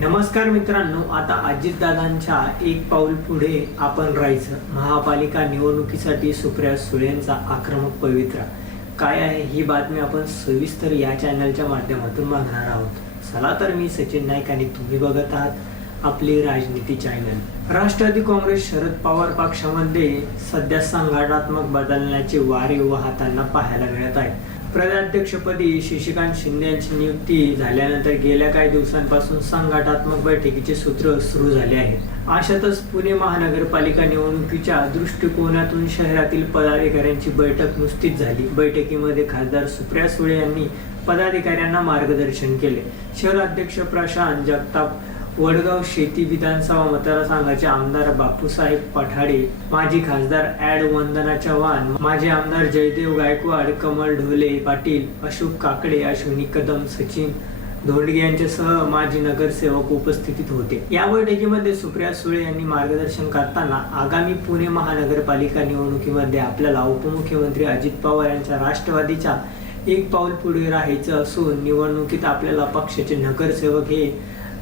नमस्कार मित्रांनो आता अजितदादांच्या एक पाऊल पुढे आपण राहायचं. महापालिका निवडणुकीसाठी सुप्रिया सुळेंचा आक्रमक पवित्रा. काय आहे ही बातमी आपण सविस्तर या चॅनलच्या माध्यमातून बघणार आहोत. चला तर मी सचिन नाईक आणि तुम्ही बघत आहात आपली राजनीती चॅनल राष्ट्रवादी काँग्रेस शरद पवार पक्षामध्ये सध्या संघटनात्मक बदलण्याचे वारे वाहताना पाहायला मिळत आहे. प्रदेशाध्यक्षपदी शशिकांत शिंदे यांची नियुक्ती झाल्यानंतर गेल्या काही दिवसांपासून संघाटात्मक बैठकीचे सूत्र सुरू झाले आहे. अशातच पुणे महानगरपालिका निवडणुकीच्या दृष्टिकोनातून शहरातील पदाधिकाऱ्यांची बैठक नुसतीच झाली. बैठकीमध्ये खासदार सुप्रिया सुळे यांनी पदाधिकाऱ्यांना मार्गदर्शन केले. शहर अध्यक्ष प्रशांत जगताप वडगाव शेती विधानसभा मतदारसंघाचे आमदार बापूसाहेब पठाडे माजी खासदार ऍड वंदना चव्हाण माजी आमदार जयदेव गायकवाड कमल ढोले पाटील अशोक काकडे अश्विनी कदम सचिन धोंडगे यांच्यासह माजी नगरसेवक उपस्थितीत होते. या बैठकीमध्ये सुप्रिया सुळे यांनी मार्गदर्शन करताना आगामी पुणे महानगरपालिका निवडणुकीमध्ये आपल्याला उपमुख्यमंत्री अजित पवार यांच्या राष्ट्रवादीच्या एक पाऊल पुढे राहायचं असून निवडणुकीत आपल्याला पक्षाचे नगरसेवक हे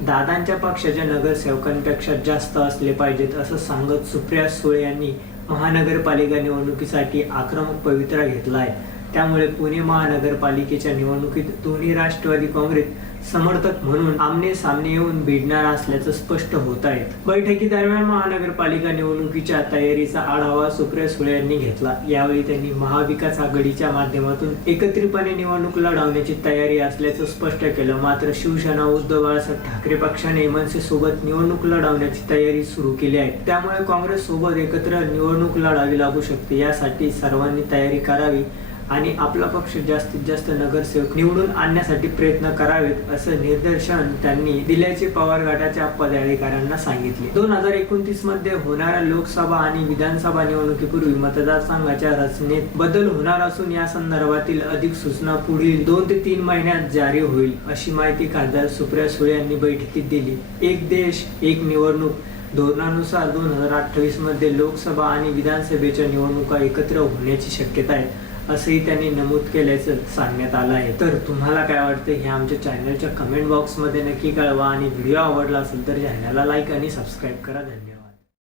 दादांच्या पक्षाच्या नगरसेवकांपेक्षा जास्त असले पाहिजेत असं सांगत सुप्रिया सुळे यांनी महानगरपालिका निवडणुकीसाठी आक्रमक पवित्रा घेतला आहे त्यामुळे पुणे महानगरपालिकेच्या निवडणुकीत दोन्ही राष्ट्रवादी काँग्रेस समर्थक म्हणून आमने सामने येऊन भिडणार असल्याचं स्पष्ट होत आहे. बैठकी दरम्यान महानगरपालिका निवडणुकीच्या तयारीचा आढावा सुप्रिया सुळे यांनी घेतला. यावेळी त्यांनी महाविकास आघाडीच्या माध्यमातून एकत्रितपणे निवडणूक लढवण्याची तयारी असल्याचं स्पष्ट केलं. मात्र शिवसेना उद्धव बाळासाहेब ठाकरे पक्षाने मनसे सोबत निवडणूक लढवण्याची तयारी सुरू केली आहे. त्यामुळे काँग्रेस सोबत एकत्र निवडणूक लढावी लागू शकते यासाठी सर्वांनी तयारी करावी आणि आपला पक्ष जास्तीत जास्त नगरसेवक निवडून आणण्यासाठी प्रयत्न करावेत असं निदर्शन त्यांनी दिल्याचे पवार गटाच्या पदाधिकाऱ्यांना सांगितले. दोन हजार एकोणतीसमध्ये होणाऱ्या लोकसभा आणि विधानसभा निवडणुकीपूर्वी मतदारसंघाच्या रचनेत बदल होणार असून या संदर्भातील अधिक सूचना पुढील दोन ते तीन महिन्यात जारी होईल अशी माहिती खासदार सुप्रिया सुळे यांनी बैठकीत दिली. एक देश एक निवडणूक धोरणानुसार दोन हजार अठ्ठावीसमध्ये लोकसभा आणि विधानसभेच्या निवडणुका एकत्र होण्याची शक्यता आहे. असंही त्यांनी नमूद केल्याचं सांगण्यात आलं आहे. तर तुम्हाला काय वाटतं हे आमच्या चॅनलच्या कमेंट बॉक्समध्ये नक्की कळवा आणि व्हिडिओ आवडला असेल तर चॅनलला लाईक आणि सबस्क्राईब करा. धन्यवाद.